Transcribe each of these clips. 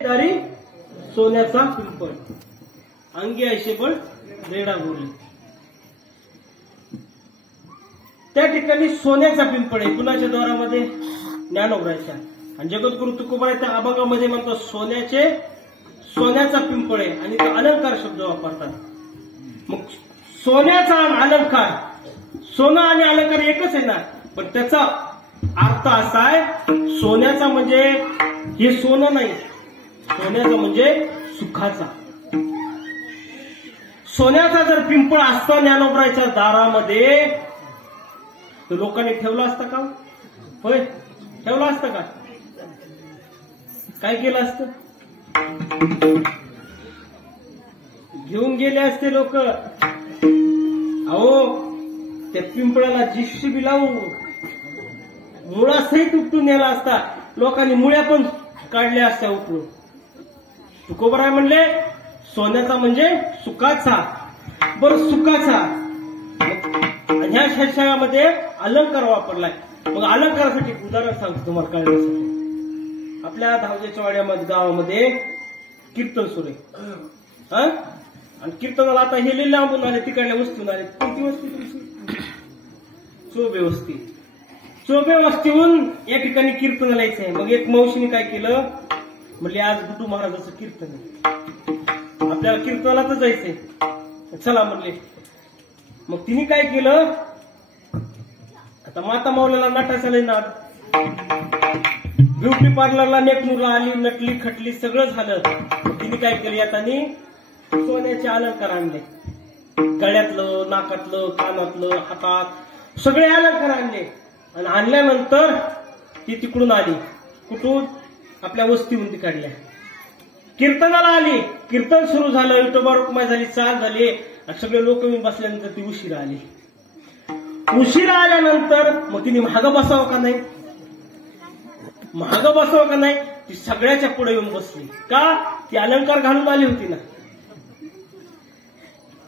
दारी सोन्याचा पिंपळ, अंगी ऐशे पण रेडा बोलले. त्या ठिकाणी सोन्याचा पिंपळ आहे. कुणाच्या द्वारामध्ये? ज्ञानोबराच्या. आणि जगद्गुरु तुकोबाराच्या अभंगामध्ये म्हणतो सोन्याचा पिंपळ आहे आणि तो अलंकार शब्द वापरतात. मग सोन्याचा अलंकार, सोनं आणि अलंकार एकच आहे ना, पण त्याचा अर्थ असा आहे सोन्याचा म्हणजे हे सोनं नाही, सोन्याचा म्हणजे सुखाचा. सोन्याचा जर पिंपळ असता ज्ञानोबराच्या दारामध्ये तर लोकांनी ठेवला असता का? होय, ठेवला असतं का? काय केलं असतं? घेऊन गेले असते लोक. अहो, त्या पिंपळाला जीसीबी लावून मुळासहित उपटून नेला असता. लोकांनी मुळ्या पण काढल्या असत्या उपटून. तुकोबराय म्हणले सोन्याचा म्हणजे सुखाचा. बरं, सुखाचा. ह्या शब्दामध्ये अलंकार वापरलाय. मग अलंकारासाठी उदाहरण सांगतो तुम्हाला कळण्यासाठी. आपल्या धावजेच्या वाड्यामध्ये गावामध्ये कीर्तन सुरू आहे. आणि कीर्तनाला आता हे लांबून आले, तिकडल्या वस्तीहून आले. कोणती वस्ती तुमची? चोबे वस्ती. चोबे वस्तीहून या ठिकाणी कीर्तनाला यायचंय. मग एक मावशीने काय केलं, म्हणले आज गुटू महाराजाचं कीर्तन आहे, आपल्याला कीर्तनाला तर जायचंय, चला म्हणले. मग तिने काय केलं, आता माता माऊलीला नटायचं लय नाद. ब्युटी पार्लरला नेकनूरला आली, नटली खटली सगळं झालं. तिने काय केलं, यातानी सोन्याचे अलंकार आणले. गळ्यातलं, नाकातलं, कानातलं, हातात सगळे अलंकार आणले. आणि आणल्यानंतर ती तिकडून आली. कुठून? आपल्या वस्तीहून ती काढल्या. कीर्तनाला आली. कीर्तन सुरू झालं, विठोबा रुक्माई झाली, चाल झाली. सगळे लोक येऊन बसल्यानंतर ती उशिरा आली. उशिरा आल्यानंतर मग तिने महाग बसावं का नाही? महाग बसावं का नाही? ती सगळ्याच्या पुढे येऊन बसली. का? ती अलंकार घालून आली होती ना.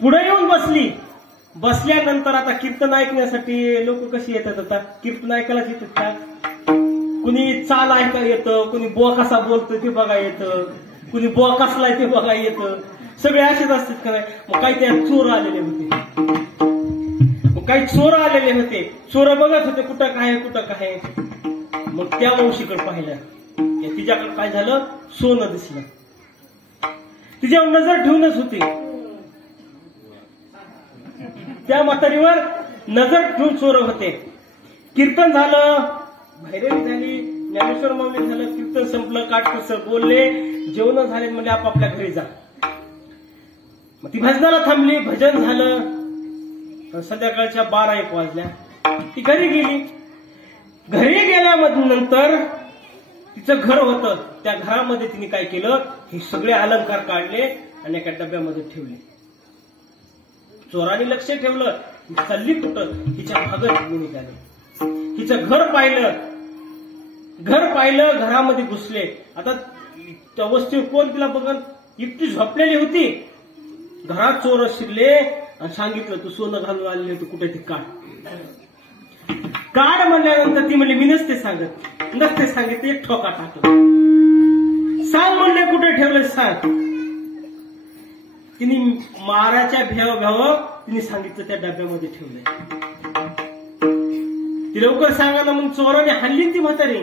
पुढे येऊन बसली. बसल्यानंतर आता कीर्तन ऐकण्यासाठी लोक कशी येतात? आता कीर्तन ऐकायलाच येतात का? कुणी चाल ऐकायला येतं, कुणी बुवा कसा बोलतोय ते बघा येतं, कुणी बुवा कसलाय ते बघा येतं. सगळे असेच असतात का नाही? मग काही त्या चोर आलेले होते. मग काही चोर आलेले होते. चोर बघत होते कुठं काय कुठं काय. मग त्या मावशीकडे पाहिलं. तिच्याकडे काय झालं, सोनं दिसलं. तिच्यावर नजर ठेवूनच होती. त्या म्हातारीवर नजर ठेवून चोर होते. कीर्तन झालं, भैरवी झाली, ज्ञानेश्वर माऊली झालं, कीर्तन संपलं, काटकसर बोलले, जेवण झाले, म्हणजे आपापल्या घरी जा. मग ती भजनाला थांबली, भजन झालं. संध्याकाळच्या 12-1 वाजल्या. ती घरी गेली. घरी गेल्यानंतर तिचं घर होतं. त्या घरामध्ये तिने काय केलं, हे सगळे अलंकार काढले आणि एका डब्यामध्ये ठेवले. चोराने लक्ष ठेवलं, चालली कुठं, हिच्या भागात निघाले. हिचं घर पाहिलं. घरामध्ये घुसले. आता त्या वस्तीवर कोण तिला बघत? एकटी झोपलेली होती. घरात चोर शिरले आणि सांगितलं तू सोनं घालून आलेली होती, कुठे ती काढ म्हणल्यानंतर ती म्हणली मी नसते सांगितलं, एक ठोका टाकला. सांग म्हणले कुठे ठेवलं, सांग. तिने माराच्या भ्याव तिने सांगितलं त्या डब्यामध्ये ठेवलंय. ती लवकर सांगायला मग चोराने हल्ली ती म्हातारी.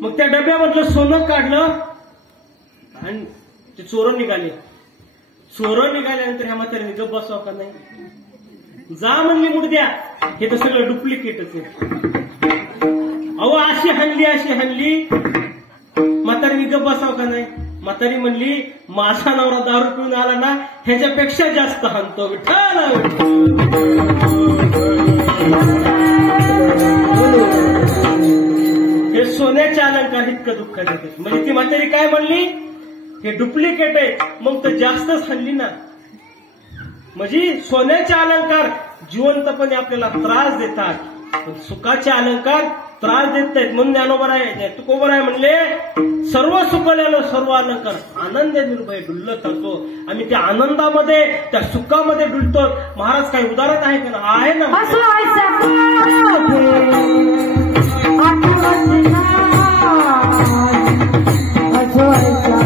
मग त्या डब्यामधलं सोनं काढलं आणि ते चोर निघाले. चोर निघाल्यानंतर ह्या म्हातारीने गप बसावं का नाही? जा म्हणली मुडद्या, हे तर सगळं डुप्लिकेटच आहे. अहो, अशी हल्ली म्हातारीने गप बसावं का नाही? म्हातारी म्हणली माझा नवरा दारू पिऊन आला ना, ह्याच्यापेक्षा जास्त हाणतो. हे सोन्याचे अलंकार इतकं दुःख देते. म्हणजे ती म्हातारी काय म्हणली, हे डुप्लिकेट आहे. मग तर जास्तच हाणली ना. म्हणजे सोन्याचे अलंकार जिवंतपणे आपल्याला त्रास देतात, पण सुखाचे अलंकार त्रास देत नाहीत. म्हणून ज्ञानोबराय तुकोबराय म्हणले सर्व सुखलेलो सर्व अलंकार आनंद निर्भय डुल्ल ठरतो. आम्ही त्या आनंदामध्ये त्या सुखामध्ये डुलतो. महाराज काही उदाहरण आहे का? आहे ना. आठवत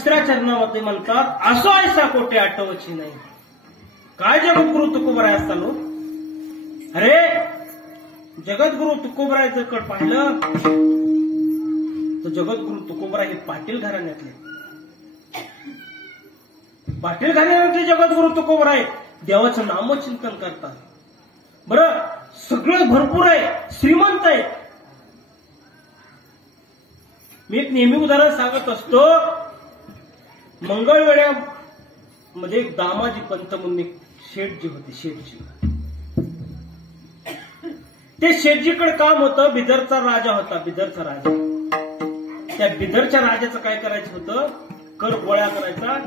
तिसऱ्या चरणामध्ये म्हणतात, असो ऐसा कोटे आठवची नाही. काय जगद्गुरु तुकोबराय असताना, अरे जगद्गुरु तुकोबरायचं कड पाहिलं तर जगद्गुरु तुकोबराय हे पाटील घराण्यातले. पाटील घराण्यातले जगद्गुरु तुकोबराय देवाचं नामचिंतन करतात. बरं, सगळं भरपूर आहे, श्रीमंत आहे. मी एक नेहमी उदाहरण सांगत असतो. मंगळवेढ्यामध्ये एक दामाजी पंत म्हणून एक शेठजी होते. शेठजी, ते शेठजीकडे काम होतं. बिदरचा राजा होता, बिदरचा राजा. त्या बिदरच्या राजाचं काय करायचं होतं, कर गोळा करायचा,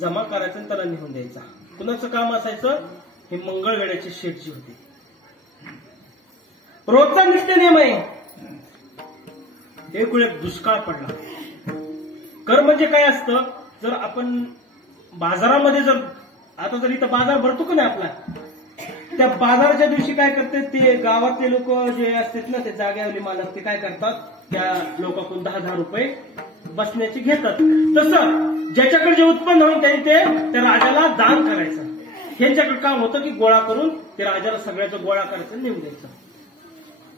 जमा करायचा आणि त्याला निघून द्यायचा. कुणाचं काम असायचं, हे मंगळवेढ्याचे शेठजी होते. रोजचा नित्य नियम आहे. एक वेळ दुष्काळ पडला. कर म्हणजे काय असतं, जर आपण बाजारामध्ये जर आता जर इथं बाजार भरतो का नाही आपला, त्या बाजाराच्या दिवशी काय करते, ते गावातले लोक जे असतात ना, ते जागेवाले मालक, ते काय करतात, त्या लोकांकडून 10-10 रुपये बसण्याचे घेतात. तसं ज्याच्याकडे जे उत्पन्न होईल त्यांनी ते त्या राजाला दान करायचं. ह्यांच्याकडे काम होतं की गोळा करून ते राजाला सगळ्याचं गोळा करायचं, नेऊन द्यायचं.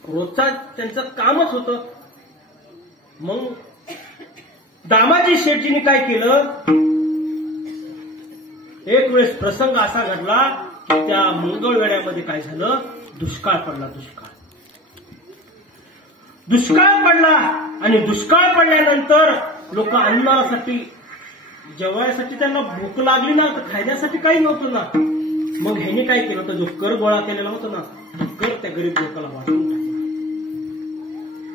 रोजचा त्यांचं कामच होतं. मग दामाजी शेठजीने काय केलं, एक वेळेस प्रसंग असा घडला की त्या मंगळवेढ्यामध्ये काय झालं, दुष्काळ पडला. दुष्काळ पडला आणि दुष्काळ पडल्यानंतर लोक अन्नासाठी, जेवणासाठी त्यांना भूक लागली ना, तर खाण्यासाठी काही नव्हतं ना. मग ह्याने काय केलं होतं, जो कर गोळा केलेला होता ना, कर त्या गरीब लोकांना वाटून टाकला.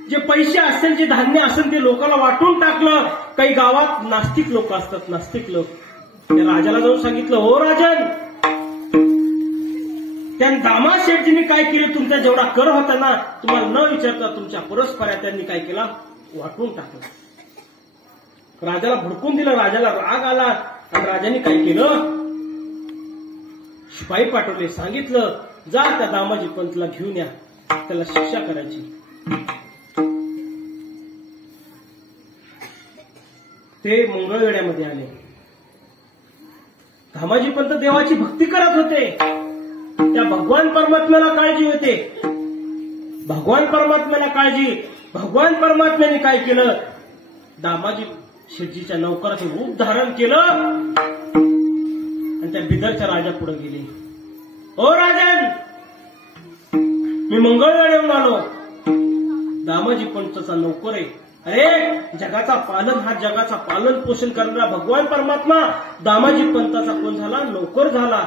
जे पैसे असेल, जे धान्य असेल, ते लोकांना वाटून टाकलं. काही गावात नास्तिक लोक असतात, नास्तिक लोक, त्या राजाला जाऊन सांगितलं, हो राजन, त्या दामा शेठजींनी काय केलं, तुमचा जेवढा कर होता ना, तुम्हाला न विचारता तुमच्या परस्पऱ्या त्यांनी काय केला, वाटून टाकलं. राजाला भडकून दिलं. राजाला राग आला आणि राजाने काय केलं, शिपाई पाठवले. सांगितलं, जा त्या दामाजी पंतला घेऊन या, त्याला शिक्षा करायची. ते मंगळवेढ्यामध्ये आले. दामाजी पंत देवाची भक्ती करत होते. त्या भगवान परमात्म्याला काळजी होते. भगवान परमात्म्याला काळजी. भगवान परमात्म्याने काय केलं, दामाजी शेठजीच्या नौकराचं रूप धारण केलं आणि त्या बिदरच्या राजा पुढे गेले. ओ राजन, मी मंगळवेढ्याहून आलो, दामाजी पंतचा नौकर आहे. अरे, जगाचा पालन, हा जगाचा पालन पोषण करणारा भगवान परमात्मा दामाजी पंताचा कोण झाला, नौकर झाला.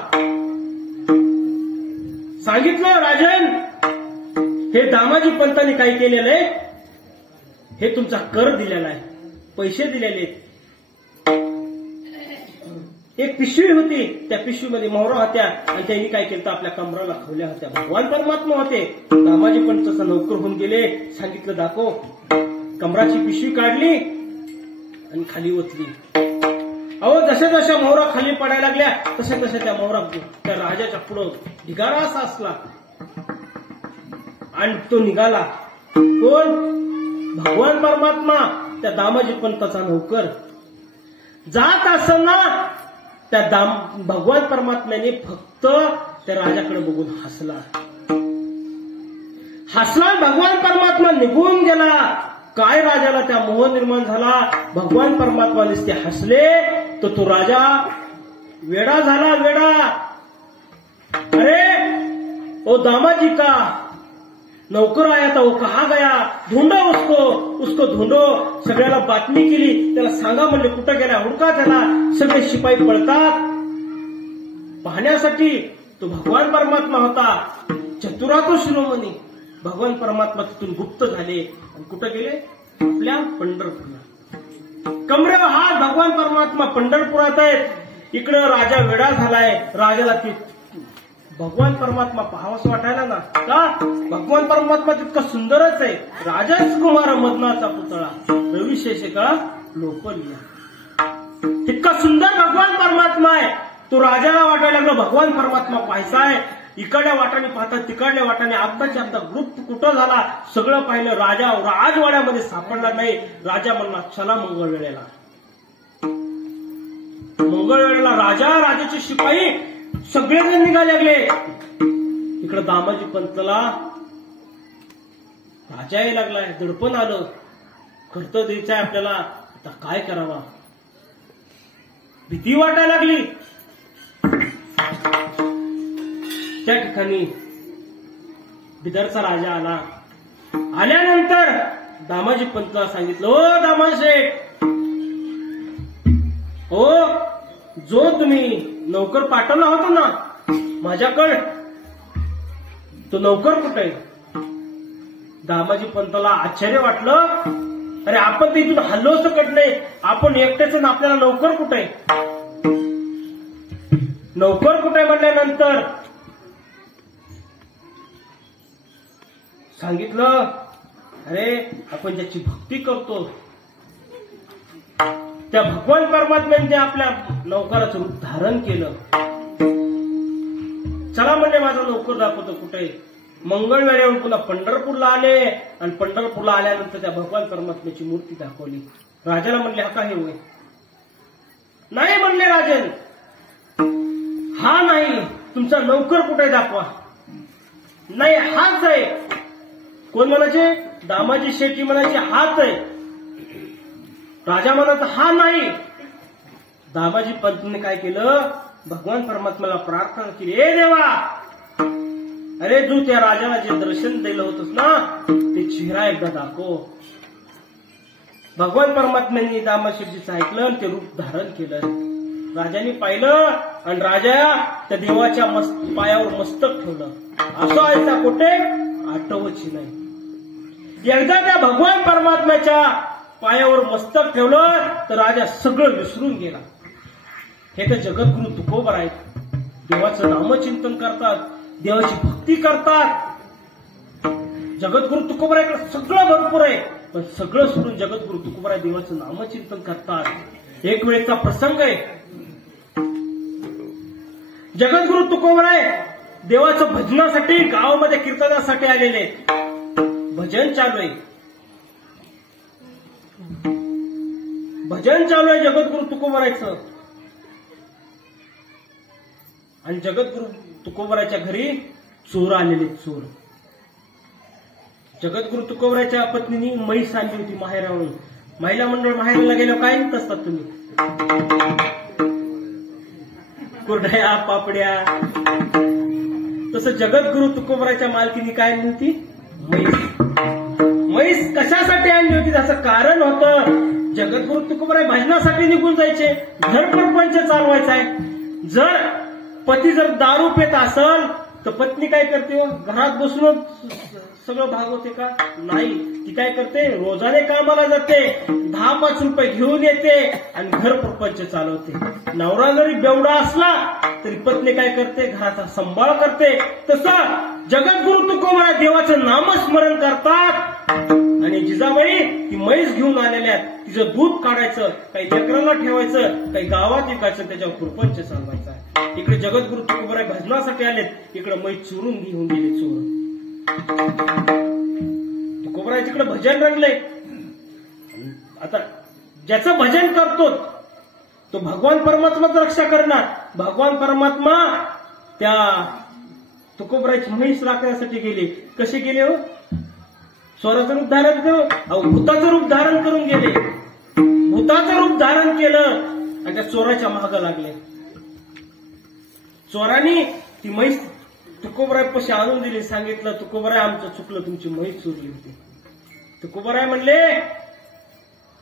सांगितलं, राजन, हे दामाजी पंतांनी काय केलेलं आहे, हे तुमचा कर दिलेला आहे, पैसे दिलेले आहेत. एक पिशवी होती, त्या पिशवीमध्ये मोहरा होत्या आणि त्यांनी काय केलं, आपल्या कमराला खवल्या होत्या. भगवान परमात्मा होते. दामाजी पंताचा नौकर होऊन गेले. सांगितलं, दाखव. कमराची पिशवी काढली आणि खाली ओतली. अहो, जशा जशा मोहरा खाली पडायला लागल्या तशा तशा त्या मोहरा त्या राजाच्या पुढं ढिगारा असा असला आणि तो निघाला. कोण, भगवान परमात्मा, त्या दामाजी पंताचा नौकर. जात असताना त्या भगवान परमात्म्याने फक्त त्या राजाकडे बघून हसला. भगवान परमात्मा निघून गेला. काय राजाला त्या मोह निर्माण झाला. भगवान परमात्माने ते हसले तर तो राजा वेडा झाला, वेडा. अरे, ओ दामाजी का नौकर आया था, वो कहा गया, ढूंढो उसको ढूंढो. सगळ्याला बातमी केली, त्याला सांगा म्हणले, कुठं गेला, हुडका त्याला. सगळे शिपाई पळतात पाहण्यासाठी. तो भगवान परमात्मा होता, चतुरातो शिरोमणी. भगवान परमात्मा तिथून गुप्त झाले आणि कुठं गेले, आपल्या पंढरपूरला. कमरेवर हात, भगवान परमात्मा पंढरपुरात आहेत. इकडं राजा वेडा झालाय. राजाला ती भगवान परमात्मा पाहावास वाटायला ना. का, भगवान परमात्मा तितका सुंदरच आहे. राजाच कुमार मदनाचा पुतळा, रविशेषका लोपलिया. तितका सुंदर भगवान परमात्मा आहे. तो राजाला वाटायला लागला भगवान परमात्मा पाहायचा आहे. इकडल्या वाटाने पाहतात, तिकडल्या वाटाने आत्ताच्या आत्ता ग्रुप कुठं झाला, सगळं पाहिलं. राजा राजवाड्यामध्ये सापडला नाही. राजा म्हणला, चला मंगळवेढ्याला. मंगळवेळेला राजा राजाचे शिपाई सगळेजण निघाले लागले. इकडे दामाजी पंतला राजा यायला लागलाय, दडपण आलं, खर्च द्यायचंय आपल्याला, आता काय करावा, भीती वाटायला लागली. त्या ठिकाणी बिदरचा राजा आला. आल्यानंतर दामाजी पंतला सांगितलं, ओ दामाजी शेठ, हो, जो तुम्ही नौकर पाठवला होता ना माझ्याकडे, तो नौकर कुठे आहे? दामाजी पंतला आश्चर्य वाटलं. अरे आपण तर इथून हल्लो सकट नाही, आपण एकटेच, आपल्याला नौकर कुठे आहे? नौकर कुठे म्हटल्यानंतर सांगितलं, अरे आपण ज्याची भक्ती करतो त्या भगवान परमात्म्याने आपल्या नौकराचं रूप धारण केलं. चला म्हणले माझा नौकर दाखवतो कुठे. मंगळवेळेवर पुन्हा पंढरपूरला आले आणि पंढरपूरला आल्यानंतर त्या भगवान परमात्म्याची मूर्ती दाखवली. राजाला म्हणले, हा काय होय? नाही म्हणले राजन, हा नाही, तुमचा नौकर कुठे दाखवा. नाही, हाच आहे. कोण म्हणायचे? दामाजी शेट्टी म्हणायचे हाच आहे. राजा म्हणत हा नाही. दामाजी पंतने काय केलं, भगवान परमात्म्याला प्रार्थना केली, ए देवा, अरे तू त्या राजाला जे दर्शन दिलं होतंस ना ते चेहरा एकदा दाखव. भगवान परमात्म्यांनी दामाजी शेट्टीचं ऐकलं आणि ते रूप धारण केलं. राजाने पाहिलं आणि राजा त्या देवाच्या पायावर मस्तक ठेवलं. असं आयचा कोठे आठवची नाही. एकदा त्या भगवान परमात्म्याच्या पायावर मस्तक ठेवलं तर राजा सगळं विसरून गेला. हे तर जगद्गुरु तुकोबर आहेत. देवाचं नामचिंतन करतात, देवाची भक्ती करतात. जगद्गुरु तुकोबर आहे, सगळं भरपूर आहे, पण सगळं सोडून जगद्गुरु तुकोबर आहे, देवाचं नामचिंतन करतात. एक वेळेचा प्रसंग आहे. जगद्गुरु तुकोबर आहे देवाचं भजनासाठी गावामध्ये कीर्तनासाठी आलेले. भजन चालू आहे, भजन चालू आहे जगद्गुरु तुकोबरायचं. आणि जगद्गुरु तुकोबराच्या घरी चोर आलेले. चोर जगद्गुरु तुकोबराच्या पत्नीने म्हैस आणली होती माहेरावरून. महिला मंडळ माहेराला गेल्यावर काय म्हणत असतात तुम्ही? कुरड्या, पापड्या. तसं जगद्गुरु तुकोबराच्या मालकीने काय आणली होती? म्हैस. म्हैस कशासाठी आणली होती त्याचं कारण होतं, जगद्गुरु तुकोबराय भजनासाठी निघून जायचे, घर परपंच चालवायचा आहे. जर पती जर दारू पेत असल तर पत्नी काय करते? घरात बसून सगळं भागवते का? नाही, ती काय करते? रोजाने कामाला जाते, 10-5 रुपये घेऊन येते आणि घर प्रपंच चालवते. नवरा जरी बेवडा असला तरी पत्नी काय करते? घराचा सांभाळ करते. तसं जगद्गुरु तुकोबराय देवाचं नामस्मरण करतात. आणि जिजाबाई ती म्हैस घेऊन आलेल्या, तिचं दूध काढायचं, काही चक्राला ठेवायचं, काही गावात विकायचं, त्याच्यावर प्रपंच चालवायचा. इकडे जगद्गुरु तुकोबराय भजनासाठी आलेत, इकडे म्हैस चोरून घेऊन गेले चोर. तुकोबराय तिकडे भजन रंगले. आता ज्याचं भजन करतो तो भगवान परमात्माच रक्षा करणार. भगवान परमात्मा त्या तुकोबरायची म्हैस राखण्यासाठी गेले. कसे गेले हो? स्वराचं रूप धारण करून, भूताचं रूप धारण करून गेले. भूताचं रूप धारण केलं आणि त्या चोराच्या मागं लागले. चोरांनी ती म्हैस तुकोबराय पशी आणून दिली. सांगितलं, तुकोबराय आमचं चुकलं, तुमची म्हैस चोरली होती. तुकोबराय म्हणले,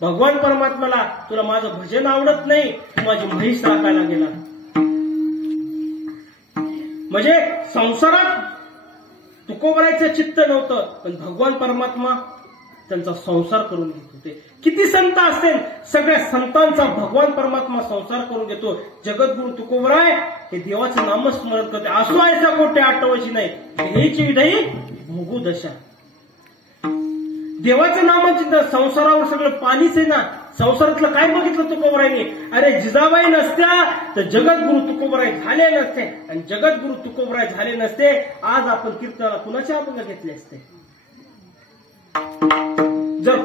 भगवान परमात्म्याला तुला माझं भजन आवडत नाही, तू माझी म्हैस राखायला गेला. म्हणजे संसारात तुकोबरायचं चित्त नव्हतं, पण भगवान परमात्मा त्यांचा संसार करून घेत होते. किती संत असतील, सगळ्या संतांचा भगवान परमात्मा संसार करून घेतो. जगद्गुरु तुकोबराय हे देवाचं नामस्मरण करते. असो ऐसा कोठे आठवायची नाही, ध्येयची विधयी भोगू दशा. देवाचं नामचिंतन. संसारावर सगळं पाणीच आहे ना. संसारातलं काय बघितलं तुकोबरायने? अरे जिजाबाई नसत्या तर जगद्गुरु तुकोबराय झाले नसते, आणि जगद्गुरु तुकोबराय झाले नसते आज आपण कीर्तनाला कुणाच्या अभंग घेतले असते? जर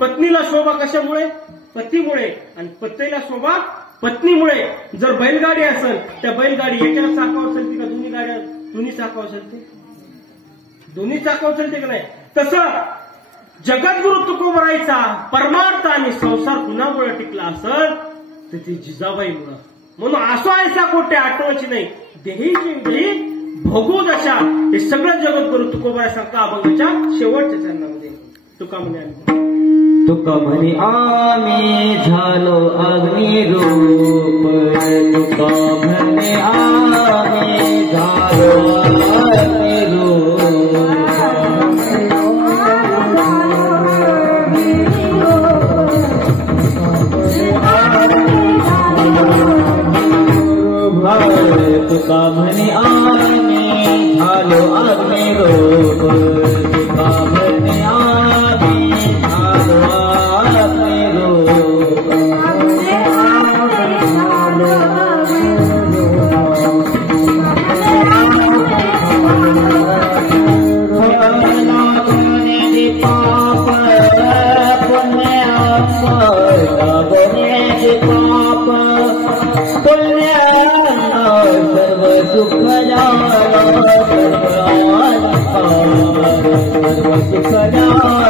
पत्नीला शोभा कशामुळे? पतीमुळे. आणि पतीला शोभा पत्नीमुळे जर बैलगाडी असेल त्या बैलगाडी एका चाकावर चालते का दोन्ही गाड्या दोन्ही चाकावर चालते? दोन्ही चाकावर चालते का नाही? तसं जगद्गुरु तुकोबरायचा परमार्थ आणि संसार कुणामुळे टिकला असेल तर ती जिजाबाईमुळं. म्हणून असो ऐसा कोठे आठवायची नाही देहीची देही भोगू दशा. हे सगळं जगद्गुरु तुकोबराय सांगता अभंगाच्या शेवटच्या चरणामध्ये. तुका म्हणे आम्ही झालो अग्निरूप. तुका म्हणे आम्ही झालो अग्निरूप. तुका म्हणे आम्ही झालो अग्निरूप. तुका म्हणे आम्ही झालो अग्निरूप. पाप पुण्य पाप पुण्य सर्व सुख सर्व सुख